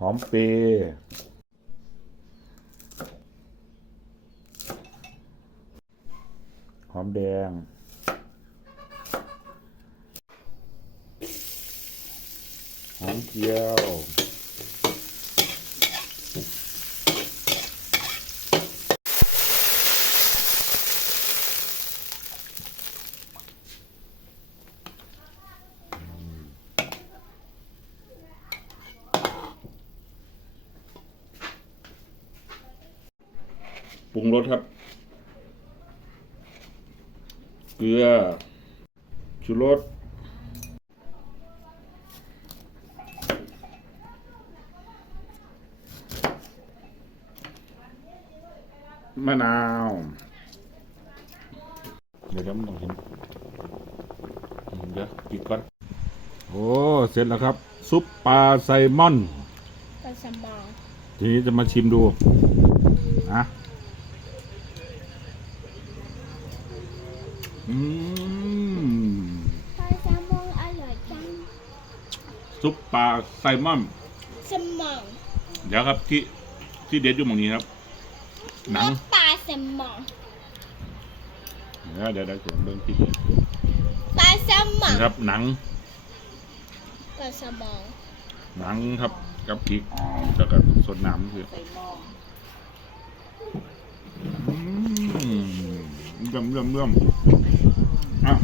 หอมเปรย์หอมแดง หอมเจียว รุงรสครับ เกลือ ชูรสมะนาว เดี๋ยวเดี๋ยวมันต้องเห็นอืมเดี๋ยวกินก่อนโอ้ เสร็จแล้วครับ ซุปปลาไซลมอน ปลาสมองทีนี้จะมาชิมดูนะ อืมปลาแซลมอนอร่อยจังซุปปลาไซลมอน สมองเดี๋ยวครับที่ที่เด็ดอยู่ตรงนี้ครับ หนังเนื้อปลาสมองเดี๋ยวเดี๋ยวเดี๋ยวผมเบิ่งที่ปลาสมองนี่ครับหนัง ปลาสมองหนังครับกับพริกแล้วก็สดน้ำคือใส่หม้ออืมเรื่อมเรื่อมเรื่อม อะ